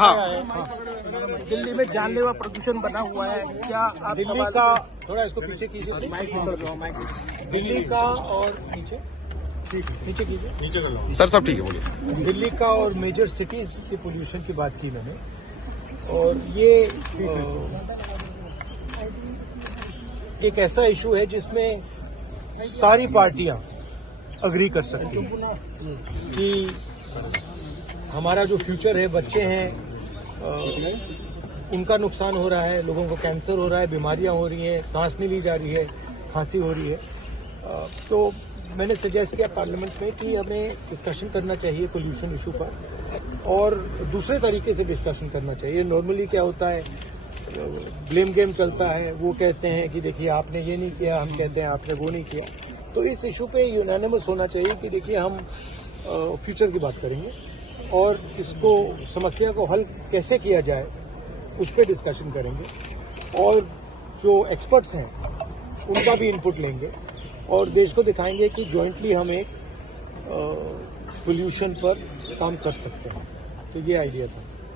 दिल्ली में जानलेवा प्रदूषण बना हुआ है, क्या आप दिल्ली का थोड़ा इसको पीछे कीजिए, दिल्ली का और नीचे कीजिए, नीचे कर लो सर सब ठीक है, बोलिए। दिल्ली का और मेजर सिटीज के पोल्यूशन की बात की मैंने, और ये एक ऐसा इशू है जिसमें सारी पार्टियां अग्री कर सकती हैं कि हमारा जो फ्यूचर है, बच्चे हैं, उनका नुकसान हो रहा है, लोगों को कैंसर हो रहा है, बीमारियां हो रही हैं, सांस नहीं ली जा रही है, खांसी हो रही है। तो मैंने सजेस्ट किया पार्लियामेंट में कि हमें डिस्कशन करना चाहिए पोल्यूशन इशू पर, और दूसरे तरीके से डिस्कशन करना चाहिए। नॉर्मली क्या होता है, ब्लेम गेम चलता है, वो कहते हैं कि देखिए आपने ये नहीं किया, हम कहते हैं आपने वो नहीं किया। तो इस इशू पे यूनानिमस होना चाहिए कि देखिए हम फ्यूचर की बात करेंगे और इसको समस्या को हल कैसे किया जाए उस पर डिस्कशन करेंगे, और जो एक्सपर्ट्स हैं उनका भी इनपुट लेंगे और देश को दिखाएंगे कि जॉइंटली हम एक पोल्यूशन पर काम कर सकते हैं। तो ये आइडिया था।